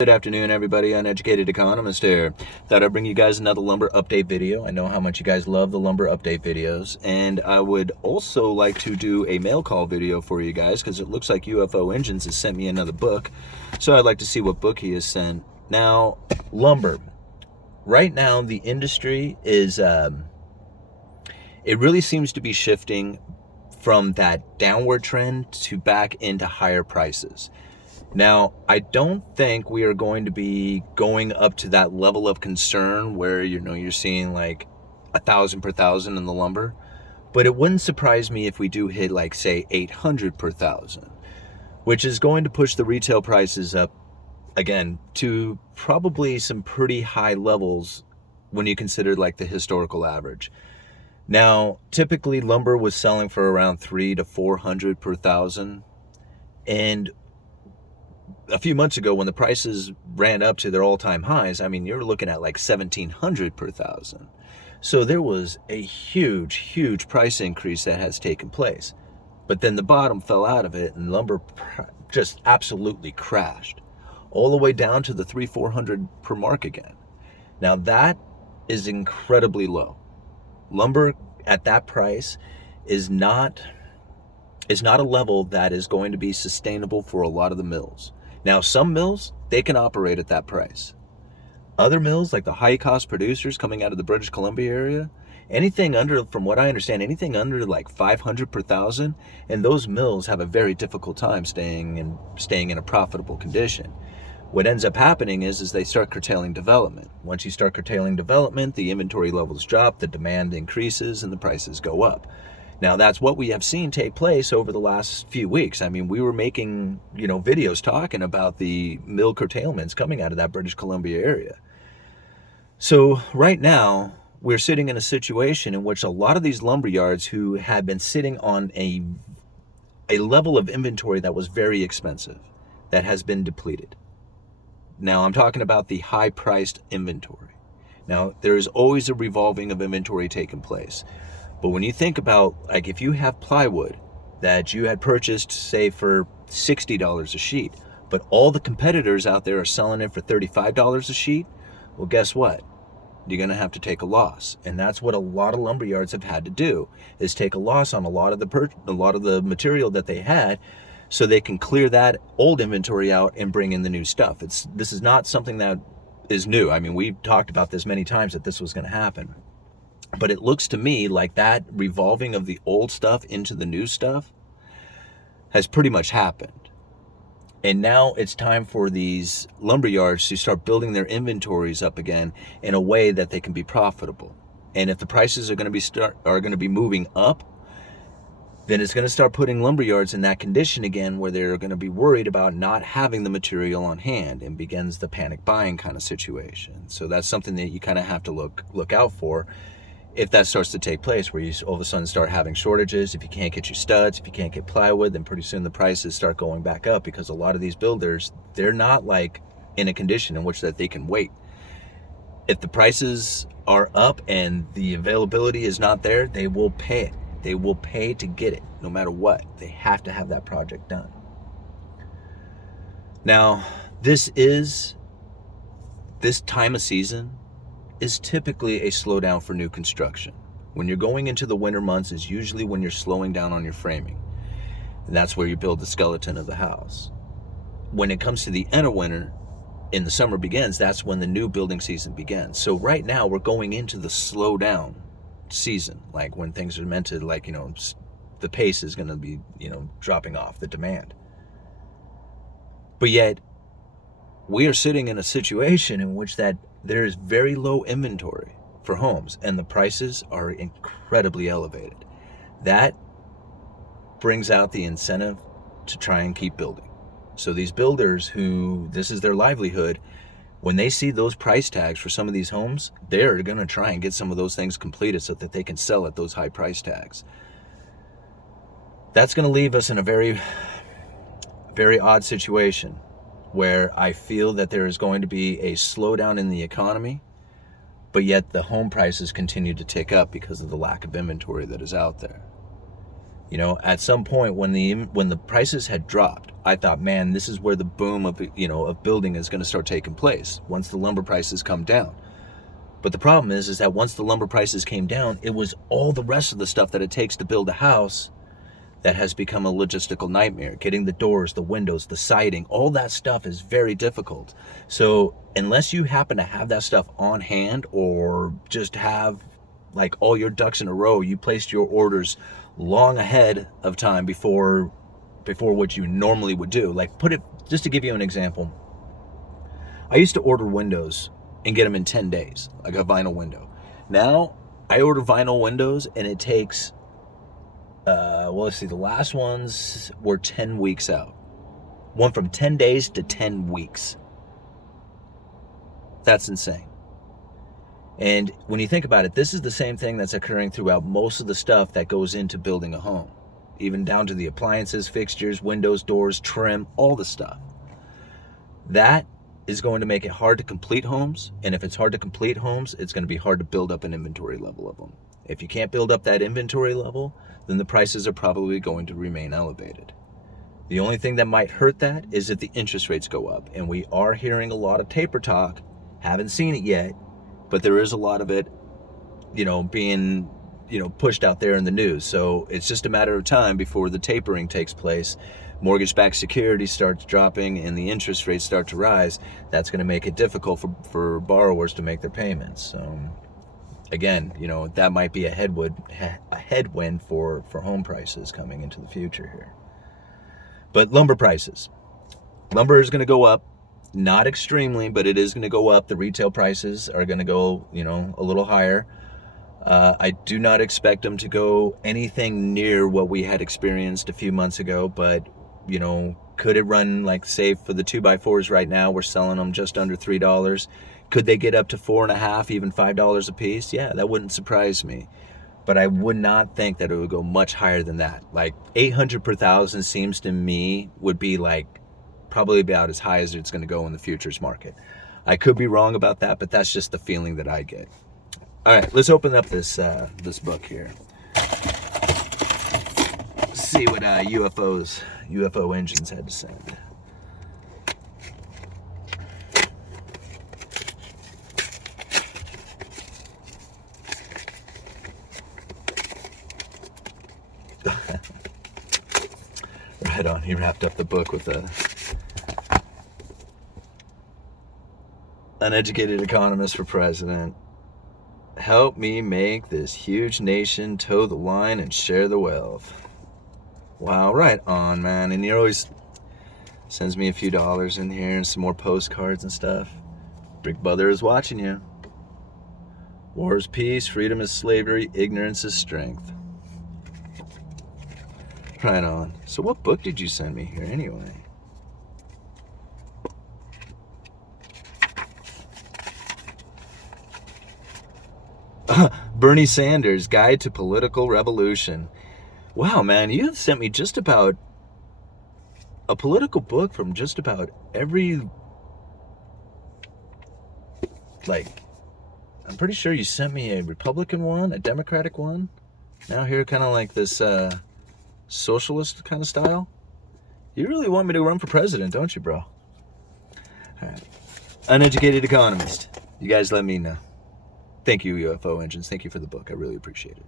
Good afternoon, everybody. Uneducated Economist here. Thought I'd bring you guys another lumber update video. I know how much you guys love the lumber update videos, and I would also like to do a mail call video for you guys because it looks like UFO Engines has sent me another book. So I'd like to see what book he has sent. Now, lumber. Right now, the industry is, it really seems to be shifting from that downward trend to back into higher prices. Now, I don't think we are going to be going up to that level of concern where, you're seeing like 1,000 per thousand in the lumber, but it wouldn't surprise me if we do hit like, say, 800 per thousand, which is going to push the retail prices up again to probably some pretty high levels when you consider like the historical average. Now, typically lumber was selling for around 300 to 400 per thousand, and a few months ago when the prices ran up to their all-time highs, I mean, you're looking at like 1,700 per thousand. So there was a huge price increase that has taken place. But then the bottom fell out of it and lumber just absolutely crashed all the way down to the 300-400 per mark again. Now that is incredibly low. Lumber at that price is not a level that is going to be sustainable for a lot of the mills. Now, some mills, they can operate at that price. Other mills, like the high-cost producers coming out of the British Columbia area, anything under, from what I understand, anything under like 500 per thousand, and those mills have a very difficult time staying in a profitable condition. What ends up happening is they start curtailing development. Once you start curtailing development, the inventory levels drop, the demand increases, and the prices go up. Now, that's what we have seen take place over the last few weeks. I mean, we were making, videos talking about the mill curtailments coming out of that British Columbia area. So right now, we're sitting in a situation in which a lot of these lumber yards who had been sitting on a level of inventory that was very expensive, that has been depleted. Now, I'm talking about the high-priced inventory. Now, there is always a revolving of inventory taking place. But when you think about, like, if you have plywood that you had purchased, say, for $60 a sheet, but all the competitors out there are selling it for $35 a sheet, well, guess what? You're going to have to take a loss. And that's what a lot of lumber yards have had to do, is take a loss on a lot of the material that they had so they can clear that old inventory out and bring in the new stuff. This is not something that is new. I mean, we've talked about this many times that this was going to happen. But it looks to me like that revolving of the old stuff into the new stuff has pretty much happened. And now it's time for these lumber yards to start building their inventories up again in a way that they can be profitable. And if the prices are going to be moving up, then it's going to start putting lumber yards in that condition again where they're going to be worried about not having the material on hand, and begins the panic buying kind of situation. So that's something that you kind of have to look out for. If that starts to take place, where you all of a sudden start having shortages, if you can't get your studs, if you can't get plywood, then pretty soon the prices start going back up, because a lot of these builders, they're not like in a condition in which that they can wait. If the prices are up and the availability is not there, they will pay it. They will pay to get it, no matter what. They have to have that project done. Now, this time of season is typically a slowdown for new construction. When you're going into the winter months is usually when you're slowing down on your framing. And that's where you build the skeleton of the house. When it comes to the end of winter, and the summer begins, that's when the new building season begins. So right now we're going into the slow down season, like when things are meant to, like, the pace is going to be, dropping off, the demand. But yet we are sitting in a situation in which that there is very low inventory for homes, and the prices are incredibly elevated. That brings out the incentive to try and keep building. So these builders who, this is their livelihood, when they see those price tags for some of these homes, they're going to try and get some of those things completed so that they can sell at those high price tags. That's going to leave us in a very, very odd situation, where I feel that there is going to be a slowdown in the economy, but yet the home prices continue to tick up because of the lack of inventory that is out there. You know, at some point when the prices had dropped, I thought, man, this is where the boom of, of building is going to start taking place once the lumber prices come down. But the problem is that once the lumber prices came down, it was all the rest of the stuff that it takes to build a house that has become a logistical nightmare. Getting the doors, the windows, the siding, all that stuff is very difficult. So unless you happen to have that stuff on hand, or just have like all your ducks in a row, you placed your orders long ahead of time before what you normally would do. Like, just to give you an example, I used to order windows and get them in 10 days, like a vinyl window. Now I order vinyl windows and it takes let's see, the last ones were 10 weeks out. One from 10 days to 10 weeks. That's insane. And when you think about it, this is the same thing that's occurring throughout most of the stuff that goes into building a home, even down to the appliances, fixtures, windows, doors, trim, all the stuff. That is going to make it hard to complete homes. And if it's hard to complete homes, it's going to be hard to build up an inventory level of them. If you can't build up that inventory level, then the prices are probably going to remain elevated. The only thing that might hurt that is if the interest rates go up. And we are hearing a lot of taper talk. Haven't seen it yet, but there is a lot of it, being, pushed out there in the news. So it's just a matter of time before the tapering takes place. Mortgage-backed security starts dropping and the interest rates start to rise. That's going to make it difficult for borrowers to make their payments. So again, that might be a headwind for home prices coming into the future here. But lumber prices. Lumber is going to go up, not extremely, but it is going to go up. The retail prices are going to go, a little higher. I do not expect them to go anything near what we had experienced a few months ago, but, could it run, like, say, for the 2x4s right now, we're selling them just under $3. Could they get up to $4.50, even $5 a piece? Yeah, that wouldn't surprise me. But I would not think that it would go much higher than that. Like, 800 per thousand seems to me would be like probably about as high as it's going to go in the futures market. I could be wrong about that, but that's just the feeling that I get. All right, let's open up this book here. See what UFO engines had to send. Right on. He wrapped up the book with a uneducated economist for president. Help me make this huge nation toe the line and share the wealth. Wow, right on, man. And he always sends me a few dollars in here and some more postcards and stuff. Big brother is watching you. War is peace, freedom is slavery, ignorance is strength. Right on. So what book did you send me here anyway? Bernie Sanders, Guide to Political Revolution. Wow, man, you have sent me just about a political book from just about every, I'm pretty sure you sent me a Republican one, a Democratic one. Now here, kind of like this socialist kind of style. You really want me to run for president, don't you, bro? All right. Uneducated Economist. You guys let me know. Thank you, UFO Engines. Thank you for the book. I really appreciate it.